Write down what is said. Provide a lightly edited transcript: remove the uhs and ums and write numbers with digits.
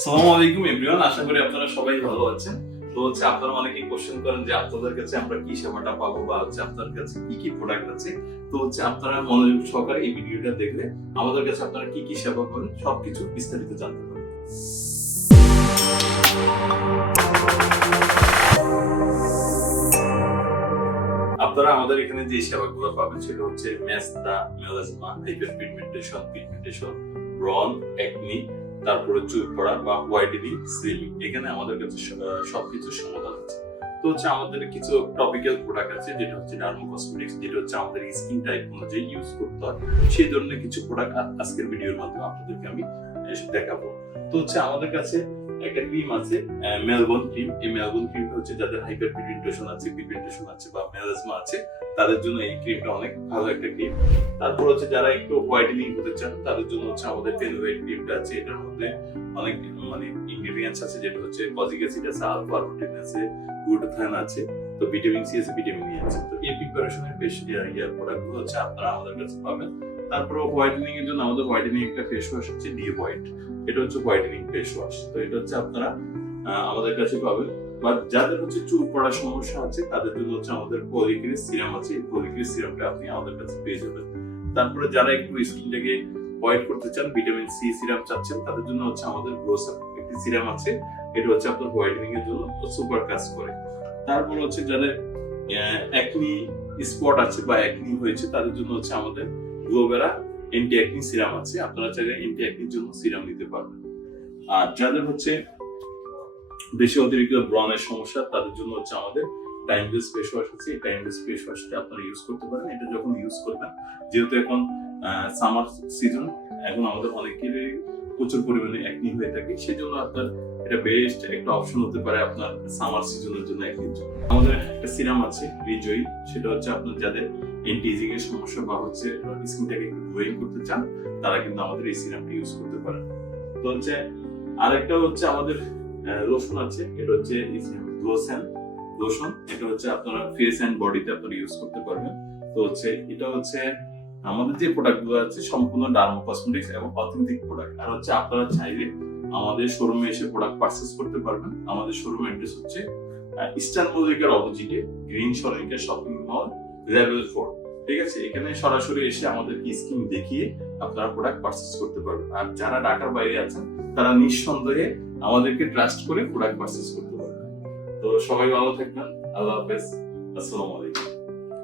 আসসালামু আলাইকুম এভরিওয়ান, আশা করি আপনারা সবাই ভালো আছেন। তো আপনারা অনেকেই কোশ্চেন করেন যে আপনাদের কাছে আমরা কি সেবাটা পাবো বা আপনার কাছে কি কি প্রোডাক্ট আছে। তো আপনারা মনোযোগ সহকারে এই ভিডিওটা দেখলে আমাদের কাছে আপনারা কি কি সেবা পাবেন সবকিছু বিস্তারিত জানতে পারবেন। আপনারা আমাদের এখানে যে সেবাগুলো পাবেন সেটা হচ্ছে মেস্তা, মেলাজমা, হাইপারপিগমেন্টেশন, ব্রন, একনি, তারপরে চুল পড়া বা হোয়াইটেনিং, স্লিমিং। এখানে আমাদের কাছে সবকিছু সমাধান আছে। তো আমাদের কিছু টপিক্যাল প্রোডাক্ট আছে যেটা হচ্ছে ডার্মো কসমেটিক্স, যেটা হচ্ছে আমাদের স্কিন টাইপ অনুযায়ী ইউজ করতে হয়। সেই ধরনের কিছু প্রোডাক্ট আজকের ভিডিওর মাধ্যমে আপনাদেরকে আমি দেখাবো। তো আমাদের কাছে একটা ক্রিম আছে মেলবোর্ন ক্রিম। এই মেলবোর্ন ক্রিমটা হচ্ছে যাদের হাইপারপিগমেন্টেশন আছে বা মেলাজমা আছে তাদের জন্য এই ক্রিমটা অনেক ভালো একটা ক্রিম। তারপর হচ্ছে যারা একটু হোয়াইটেনিং হতে চান তাদের জন্য হচ্ছে আমাদের টেনোয়েট ক্রিমটা আছে। এটার মধ্যে অনেক ইনগ্রেডিয়েন্টস আছে, যেটা হচ্ছে কজিক অ্যাসিড আছে, আলফা রুটিন আছে, গ্লুটাথায়ন আছে, তো ভিটামিন সি আছে, ভিটামিন ই আছে। তো এই প্রিপারেশনের বেশ প্রোডাক্টগুলো হচ্ছে আপনারা আমাদের কাছে পাবেন। তারপর হোয়াইটেনিং এর জন্য আমাদের হোয়াইটেনিং একটা ফেস ওয়াশ হচ্ছে ডি হোয়াইট। এটা হচ্ছে হোয়াইটেনিং ফেস ওয়াশ। তো এটা হচ্ছে আপনারা আমাদের কাছে পাবেন। বা যাদের হচ্ছে চুল পড়ার সমস্যা আছে তাদের জন্য হচ্ছে আমাদের পলিক্রিস সিরাম আছে। এই পলিক্রিস সিরামটা আপনি আমাদের কাছে পেয়ে যাবেন। তারপরে যারা একটু স্কিনটাকে হোয়াইট করতে চান, ভিটামিন সি সিরাম চাচ্ছেন, তাদের জন্য হচ্ছে আমাদের গ্লোসার একটি সিরাম আছে। এটা হচ্ছে আপনার হোয়াইটেনিং এর জন্য সুপার কাজ করে। তারপর হচ্ছে যাদের একনি স্পট আছে বা একনি হয়েছে তাদের জন্য হচ্ছে আমাদের গ্লোবেরা এন্টি একনি সিরাম আছে। আপনারা চাইলে এন্টি একনির জন্য সিরাম নিতে পারবেন। আর যাদের হচ্ছে বেশি অতিরিক্ত ব্রনের সমস্যা তাদের জন্য হচ্ছে আমাদের টাইমলেস ফেস ওয়াশ আছে। এই টাইমলেস ফেস ওয়াশটা আপনারা ইউজ করতে পারেন। এটা যখন ইউজ করবেন, যেহেতু এখন সামার সিজন, এখন আমাদের অনেকেরই প্রচুর পরিমাণে একনি হয়ে থাকে, সেজন্য আপনার এটা বেস্ট একটা অপশন হতে পারে আপনার সামার সিজনের জন্য একনির জন্য। আমাদের একটা সিরাম আছে বিজয়ী, সেটা হচ্ছে আপনার যাদের এন্টি এজিং এর সমস্যা বা হচ্ছে স্কিনটাকে একটু গ্লোয়িং করতে চান তারা কিন্তু আমাদের এই সিরামটা ইউজ করতে পারেন। তো আরেকটা হচ্ছে আমাদের লোশন আছে। এটা হচ্ছে গ্লোসেন লোশন। এটা হচ্ছে আপনারা ফেস এন্ড বডিতে আপনারা ইউজ করতে পারবেন। তো এটা হচ্ছে আমাদের যে প্রোডাক্টগুলো আছে সম্পূর্ণ ডার্মো কসমেটিক্স এবং অথেন্টিক প্রোডাক্ট। আর আপনারা চাইলে আমাদের শোরুমে এসে প্রোডাক্ট পারচেজ করতে পারবেন। আমাদের শোরুম অ্যাড্রেস হচ্ছে ইস্টার্ন মল্লিকার অপোজিটে গ্রিন সরণিকা শপিং মল লেভেল 4। ঠিক আছে, এখানে সরাসরি এসে আমাদের স্কিন দেখিয়ে আপনারা প্রোডাক্ট পারচেজ করতে পারবেন। আর যারা ঢাকার বাইরে আছেন তারা নিঃসন্দেহে আমাদেরকে ট্রাস্ট করে প্রোডাক্ট পারচেজ করতে পারবেন। তো সবাই ভালো থাকবেন। আল্লাহ হাফেজ। আসসালামু আলাইকুম।